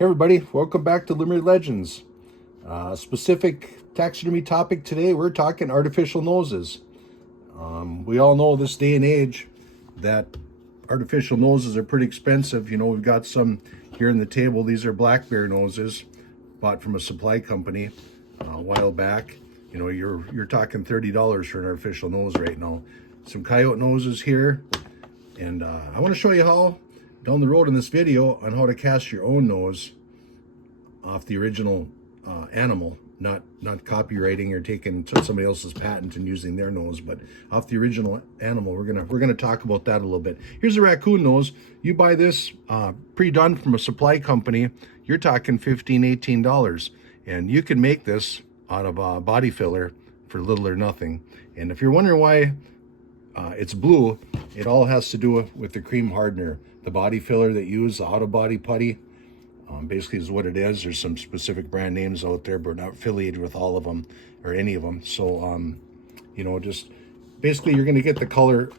Hey everybody, welcome back to Limerick Legends. Specific taxidermy topic today, we're talking artificial noses. We all know this day and age that artificial noses are pretty expensive. You know, we've got some here in the table. These are black bear noses, bought from a supply company a while back. You know, you're talking $30 for an artificial nose right now. Some coyote noses here, and I want to show you how down the road in this video on how to cast your own nose off the original animal, not copywriting or taking somebody else's patent and using their nose, but off the original animal. We're gonna talk about that a little bit. Here's a raccoon nose. You buy this pre-done from a supply company, you're talking $15-18, and you can make this out of body filler for little or nothing. And if you're wondering why it's blue, it all has to do with the cream hardener. The body filler that you use, the auto body putty, basically is what it is. There's some specific brand names out there, but we're not affiliated with all of them or any of them. So, you know, just basically you're going to get the color,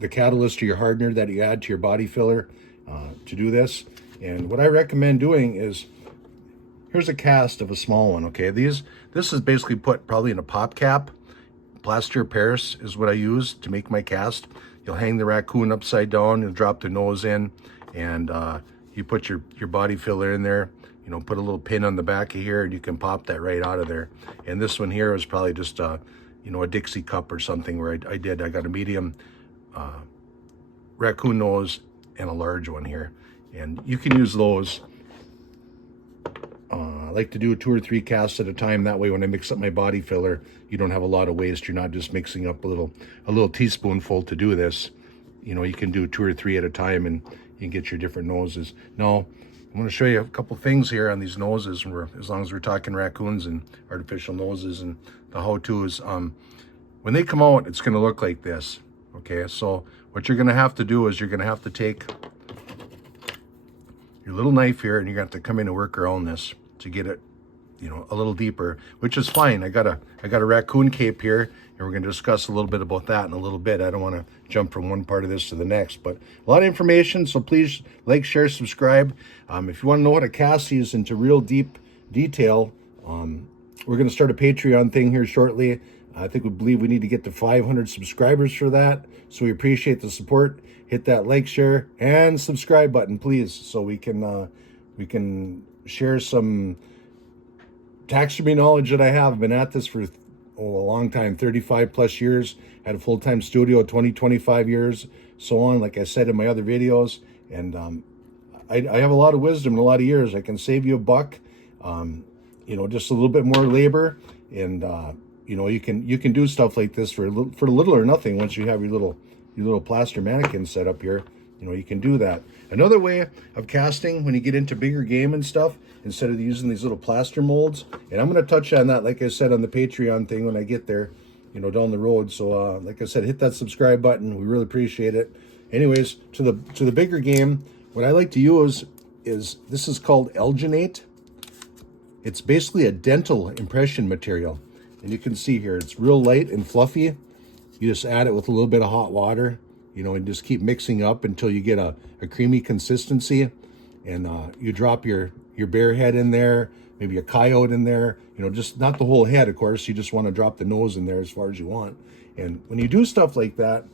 the catalyst or your hardener that you add to your body filler to do this. And what I recommend doing is, here's a cast of a small one, okay? This is basically put probably in a pop cap. Plaster Paris is what I use to make my cast. You'll hang the raccoon upside down, you'll drop the nose in, and you put your body filler in there, you know, put a little pin on the back of here, and you can pop that right out of there. And this one here is probably just you know, a Dixie cup or something where I got a medium raccoon nose and a large one here. And you can use those. I like to do 2 or 3 casts at a time. That way when I mix up my body filler, you don't have a lot of waste. You're not just mixing up a little teaspoonful to do this. You know, you can do 2 or 3 at a time and you can get your different noses. Now, I'm going to show you a couple things here on these noses, as long as we're talking raccoons and artificial noses and the how-tos. When they come out, it's going to look like this. Okay, so what you're going to have to do is you're going to have to take your little knife here, and you're going to have to come in and work around this to get it, you know, a little deeper, which is fine. I got a raccoon cape here, and we're going to discuss a little bit about that in a little bit. I don't want to jump from one part of this to the next, but a lot of information, so please like, share, subscribe. If you want to know how to cast these into real deep detail, we're going to start a Patreon thing here shortly. I think we believe we need to get to 500 subscribers for that, so we appreciate the support. Hit that like, share, and subscribe button, please, so we can share some taxidermy knowledge that I have. I've been at this for a long time, 35 plus years. Had a full-time studio, 25 years, so on, like I said in my other videos. And I have a lot of wisdom and a lot of years. I can save you a buck, you know, just a little bit more labor. And, you know, you can do stuff like this for little or nothing once you have your little plaster mannequin set up here. You know, you can do that. Another way of casting when you get into bigger game and stuff, instead of using these little plaster molds, and I'm going to touch on that, like I said, on the Patreon thing when I get there, you know, down the road. So like I said, hit that subscribe button. We really appreciate it. Anyways, to the bigger game, what I like to use is, this is called alginate. It's basically a dental impression material, and you can see here it's real light and fluffy. You just add it with a little bit of hot water, you know, and just keep mixing up until you get a creamy consistency. And you drop your bear head in there, maybe a coyote in there, you know, just not the whole head, of course. You just want to drop the nose in there as far as you want. And when you do stuff like that,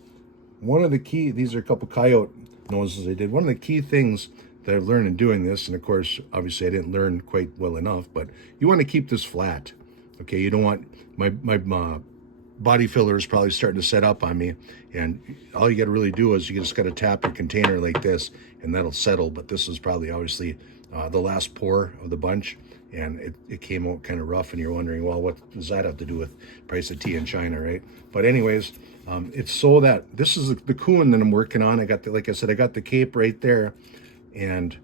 one of the key, these are a couple coyote noses I did. One of the key things that I've learned in doing this, and of course, obviously I didn't learn quite well enough, but you want to keep this flat. Okay, you don't want, my body filler is probably starting to set up on me, and all you got to really do is you just got to tap your container like this, and that'll settle. But this is probably obviously the last pour of the bunch, and it came out kind of rough, and you're wondering, well, what does that have to do with price of tea in China, right? But anyways, it's so that this is the coon that I'm working on. I got the, like I said, I got the cape right there, and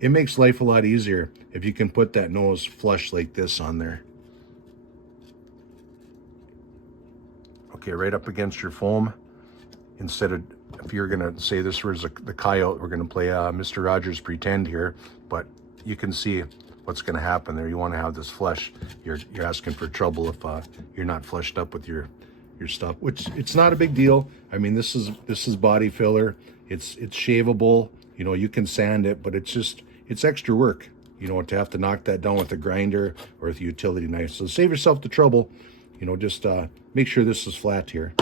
it makes life a lot easier if you can put that nose flush like this on there. Okay, right up against your foam. Instead of, if you're gonna say this was the coyote, we're gonna play Mr. Rogers Pretend here, but you can see what's gonna happen there. You wanna have this flush. You're asking for trouble if you're not flushed up with your stuff, which it's not a big deal. I mean, this is body filler. It's shaveable. You know, you can sand it, but it's it's extra work, you know, to have to knock that down with a grinder or with a utility knife. So save yourself the trouble, you know, just make sure this is flat here.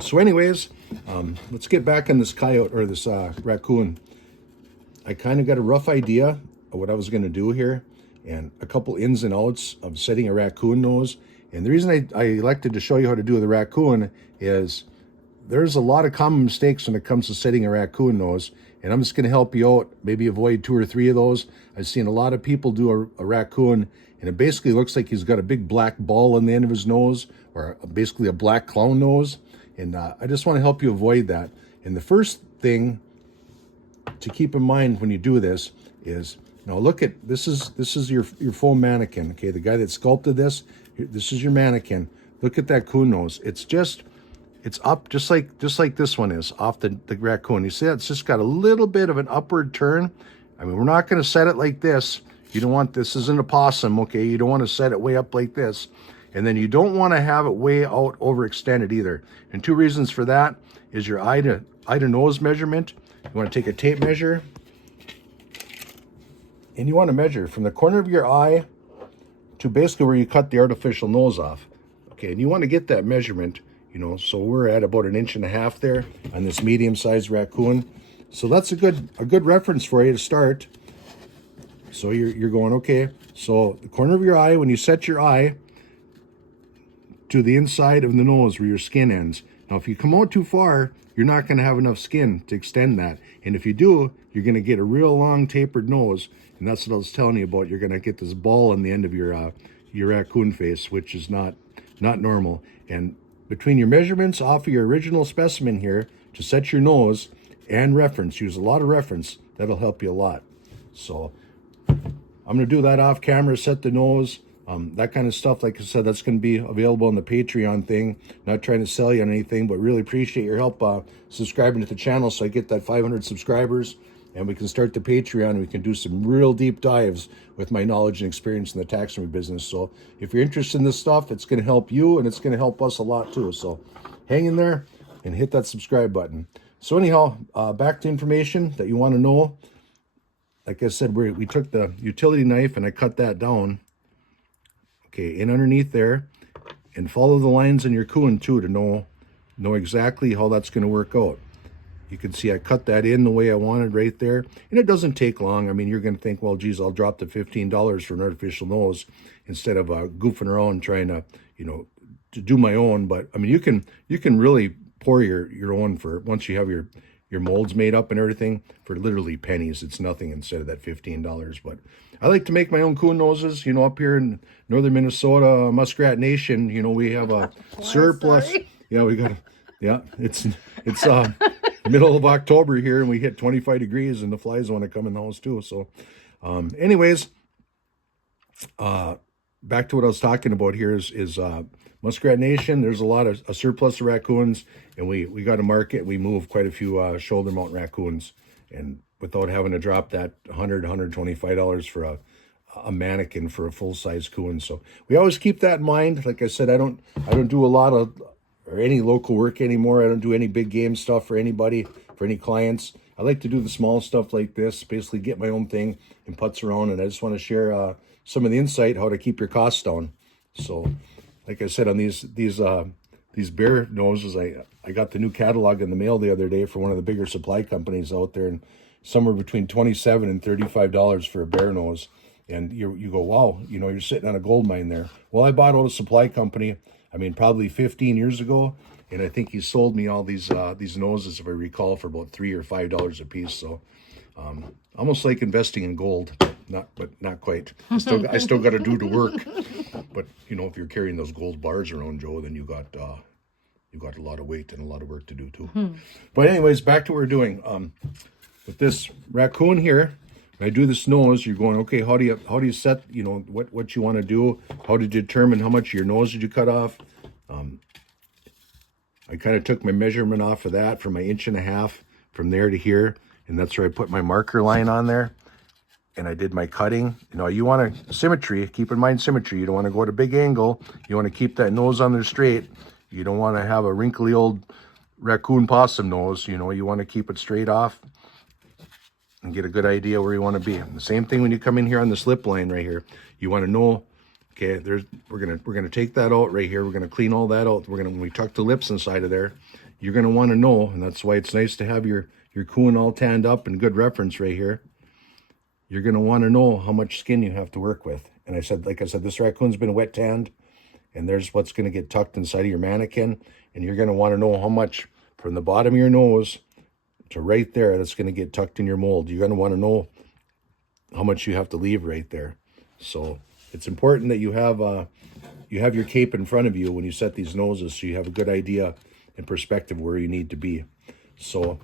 So anyways, let's get back on this coyote or this raccoon. I kind of got a rough idea of what I was going to do here and a couple ins and outs of setting a raccoon nose. And the reason I elected to show you how to do the raccoon is there's a lot of common mistakes when it comes to setting a raccoon nose. And I'm just going to help you out, maybe avoid 2 or 3 of those. I've seen a lot of people do a raccoon, and it basically looks like he's got a big black ball on the end of his nose, or basically a black clown nose. And I just want to help you avoid that. And the first thing to keep in mind when you do this is, now look at, this is your foam mannequin, okay? The guy that sculpted this is your mannequin. Look at that coon nose. It's up just like this one is off the raccoon. You see, it's just got a little bit of an upward turn. I mean, we're not going to set it like this. You don't want, this isn't a possum, okay? You don't want to set it way up like this. And then you don't want to have it way out overextended either. And 2 reasons for that is your eye to nose measurement. You want to take a tape measure, and you want to measure from the corner of your eye to basically where you cut the artificial nose off. Okay, and you want to get that measurement, you know, so we're at about 1.5 inches there on this medium-sized raccoon. So that's a good reference for you to start. So you're going, okay, so the corner of your eye, when you set your eye to the inside of the nose where your skin ends. Now, if you come out too far, you're not going to have enough skin to extend that. And if you do, you're going to get a real long tapered nose. And that's what I was telling you about. You're going to get this ball on the end of your raccoon face, which is not normal. And between your measurements off of your original specimen here to set your nose and reference, use a lot of reference. That'll help you a lot. So I'm going to do that off camera, set the nose. That kind of stuff, like I said, that's going to be available on the Patreon thing. Not trying to sell you on anything, but really appreciate your help subscribing to the channel so I get that 500 subscribers and we can start the Patreon and we can do some real deep dives with my knowledge and experience in the taxidermy business. So if you're interested in this stuff, it's going to help you and it's going to help us a lot too. So hang in there and hit that subscribe button. So anyhow, back to information that you want to know. Like I said, we took the utility knife and I cut that down. Okay, in underneath there, and follow the lines in your coon too to know exactly how that's going to work out. You can see I cut that in the way I wanted right there, and it doesn't take long. I mean, you're going to think, well, geez, I'll drop the $15 for an artificial nose instead of goofing around trying to, you know, to do my own. But I mean, you can really pour your own for once you have your molds made up and everything for literally pennies. It's nothing instead of that $15. But I like to make my own coon noses. You know, up here in northern Minnesota, Muskrat Nation, you know, we have a surplus. Sorry. Yeah, we got. Yeah, it's middle of October here, and we hit 25 degrees, and the flies want to come in the house too. So, anyways, back to what I was talking about here is Muskrat Nation. There's a lot of a surplus of raccoons, and we got a market. We move quite a few shoulder mount raccoons, and without having to drop that $125 for a mannequin for a full-size coon. So we always keep that in mind. Like I said, I don't do a lot of or any local work anymore. I don't do any big game stuff for anybody, for any clients. I like to do the small stuff like this, basically get my own thing and putz around. And I just want to share some of the insight how to keep your costs down. So, like I said, on these bear noses, I got the new catalog in the mail the other day for one of the bigger supply companies out there, and somewhere between $27 and $35 for a bear nose. And you go, wow, you know, you're sitting on a gold mine there. Well, I bought out a supply company, I mean, probably 15 years ago, and I think he sold me all these noses, if I recall, for about $3 or $5 a piece. So, almost like investing in gold, but not quite. I still got to do the work. But you know, if you're carrying those gold bars around, Joe, then you got a lot of weight and a lot of work to do too. But anyways, back to what we're doing. With this raccoon here, when I do this nose, you're going, okay, how do you set, you know, what you want to do, how to determine how much of your nose did you cut off. I kind of took my measurement off of that from my 1.5 inches from there to here, and that's where I put my marker line on there, and I did my cutting. You know, you want symmetry, keep in mind symmetry. You don't want to go at a big angle. You want to keep that nose on there straight. You don't want to have a wrinkly old raccoon possum nose. You know, you want to keep it straight off. and get a good idea where you want to be. And the same thing when you come in here on the slip line right here. You want to know, okay, we're gonna take that out right here. We're gonna clean all that out. When we tuck the lips inside of there, you're gonna want to know, and that's why it's nice to have your coon all tanned up and good reference right here. You're gonna want to know how much skin you have to work with. And like I said, this raccoon's been wet tanned, and there's what's gonna get tucked inside of your mannequin, and you're gonna want to know how much from the bottom of your nose to right there that's going to get tucked in your mold. You're going to want to know how much you have to leave right there. So it's important that you have your cape in front of you when you set these noses, so you have a good idea and perspective where you need to be. So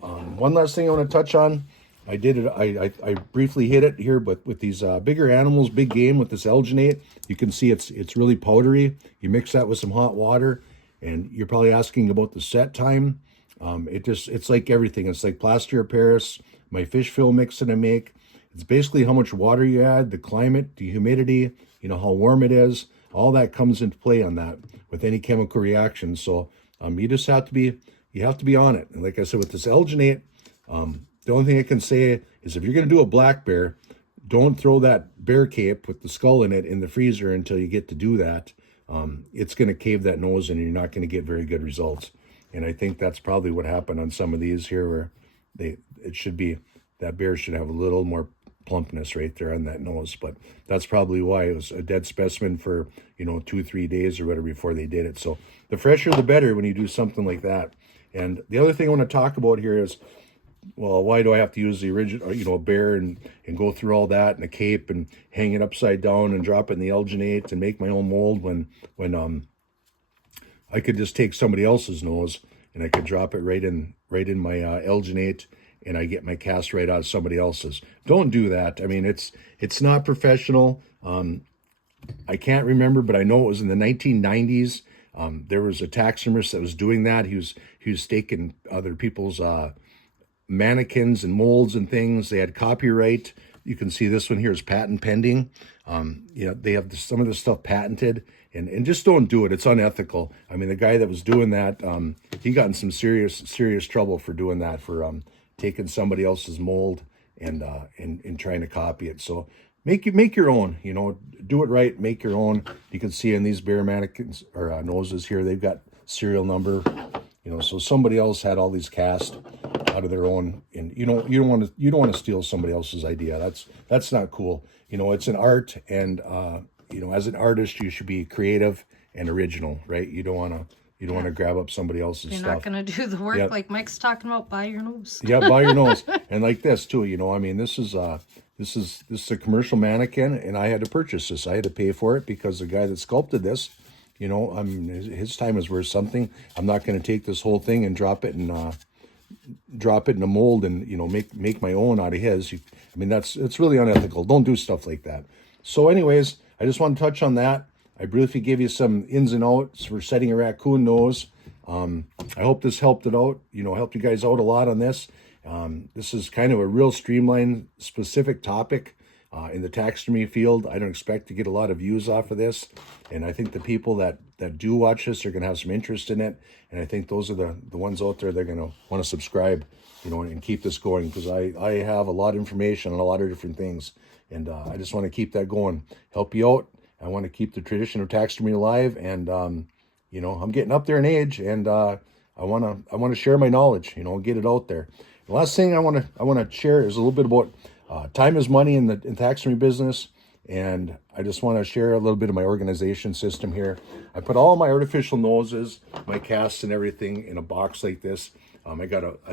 one last thing I want to touch on. I did it. I briefly hit it here, but with these bigger animals, big game with this alginate, you can see it's really powdery. You mix that with some hot water, and you're probably asking about the set time. It's like everything. It's like plaster of Paris, my fish fill mix that I make. It's basically how much water you add, the climate, the humidity, how warm it is. All that comes into play on that with any chemical reaction. So you just have to be on it. And like I said, with this alginate, the only thing I can say is if you're going to do a black bear, don't throw that bear cape with the skull in it in the freezer until you get to do that. It's going to cave that nose and you're not going to get very good results. And I think that's probably what happened on some of these here, where that bear should have a little more plumpness right there on that nose. But that's probably why it was a dead specimen for 2-3 days or whatever before they did it. So the fresher the better when you do something like that. And the other thing I want to talk about here is, well, why do I have to use the original, bear and go through all that and a cape and hang it upside down and drop it in the alginate and make my own mold when I could just take somebody else's nose and I could drop it right in my alginate, and I get my cast right out of somebody else's. Don't do that. I mean, it's not professional. I can't remember, but I know it was in the 1990s. There was a taxidermist that was doing that. He was taking other people's mannequins and molds and things. They had copyright. You can see this one here is patent pending. They have some of the stuff patented, and just don't do it. It's unethical. I mean, the guy that was doing that, he got in some serious trouble for doing that, for taking somebody else's mold and trying to copy it. So make your own. Do it right. Make your own. You can see in these bear mannequins or noses here, they've got serial number. So somebody else had all these cast out of their own, and you don't want to steal somebody else's idea. That's not cool. It's an art, and as an artist, you should be creative and original, right? You don't want to grab up somebody else's stuff. You're not going to do the work like Mike's talking about. Buy your nose. Yeah, buy your nose, and like this too. I mean, this is a commercial mannequin, and I had to purchase this. I had to pay for it because the guy that sculpted this, his time is worth something. I'm not going to take this whole thing and drop it in a mold and make my own out of his. It's really unethical. Don't do stuff like that. So anyways, I just want to touch on that. I briefly gave you some ins and outs for setting a raccoon nose. I hope this helped helped you guys out a lot on this. This is kind of a real streamlined, specific topic in the taxidermy field. I don't expect to get a lot of views off of this, and I think the people that do watch this are going to have some interest in it, and I think those are the ones out there that are going to want to subscribe, and keep this going, because I have a lot of information on a lot of different things, and I just want to keep that going, help you out. I want to keep the tradition of taxidermy alive, and I'm getting up there in age, and I want to share my knowledge, get it out there. The last thing I want to share is a little bit about time is money in taxidermy business, and I just want to share a little bit of my organization system here. I put all my artificial noses, my casts, and everything in a box like this. I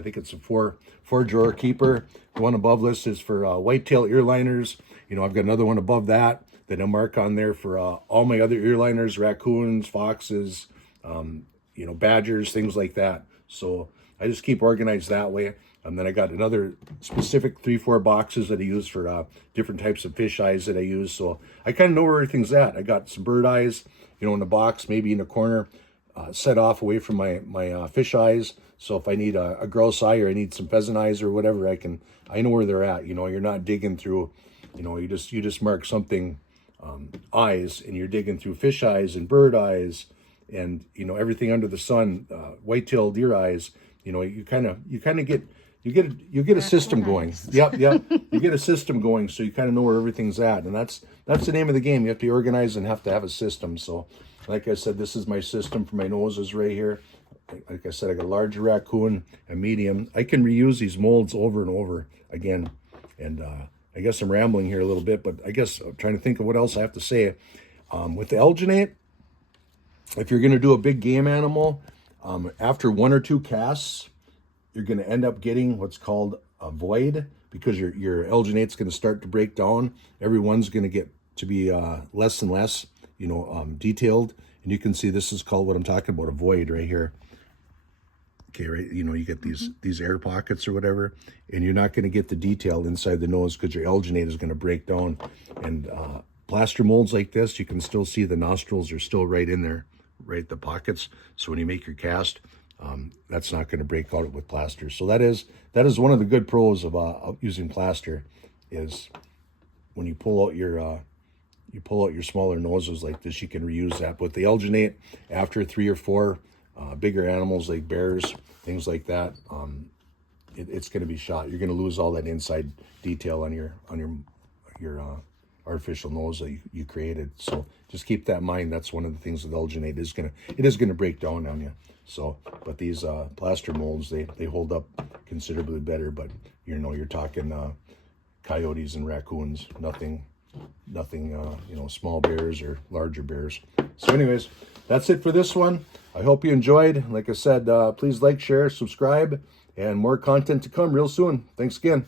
think it's a four drawer keeper. The one above this is for whitetail ear liners. I've got another one above that I mark on there for all my other ear liners, raccoons, foxes, badgers, things like that. So I just keep organized that way. And then I got another specific 3-4 boxes that I use for different types of fish eyes that I use. So I kind of know where everything's at. I got some bird eyes, in the box, maybe in a corner, set off away from my fish eyes. So if I need a grouse eye or I need some pheasant eyes or whatever, I know where they're at. You're not digging through, you just mark something eyes, and you're digging through fish eyes and bird eyes and everything under the sun, white-tailed deer eyes. You kind of get you get a system going. Yep. You get a system going, so you kind of know where everything's at, and that's the name of the game. You have to be organized and have to have a system. So, like I said, this is my system for my noses right here. Like I said, I got a large raccoon, a medium. I can reuse these molds over and over again. And I guess I'm rambling here a little bit, but I guess I'm trying to think of what else I have to say. With the alginate, if you're going to do a big game animal, after 1 or 2 casts, you're going to end up getting what's called a void, because your alginate's going to start to break down. Everyone's going to get to be less and less, detailed. And you can see this is called, what I'm talking about, a void right here. Okay, right, you get these air pockets or whatever, and you're not going to get the detail inside the nose because your alginate is going to break down. And plaster molds like this, you can still see the nostrils are still right in there, right, the pockets. So when you make your cast, that's not going to break out with plaster. So that is one of the good pros of using plaster, is when you pull out your smaller noses like this, you can reuse that. But the alginate, after 3 or 4 bigger animals like bears, things like that, it's going to be shot. You're going to lose all that inside detail on your artificial nose that you created. So just keep that in mind. That's one of the things with alginate, it is gonna break down on you. So, but these plaster molds, they hold up considerably better. But you're talking coyotes and raccoons, nothing small bears or larger bears. So anyways, that's it for this one. I hope you enjoyed. Like I said, please like, share, subscribe, and more content to come real soon. Thanks again.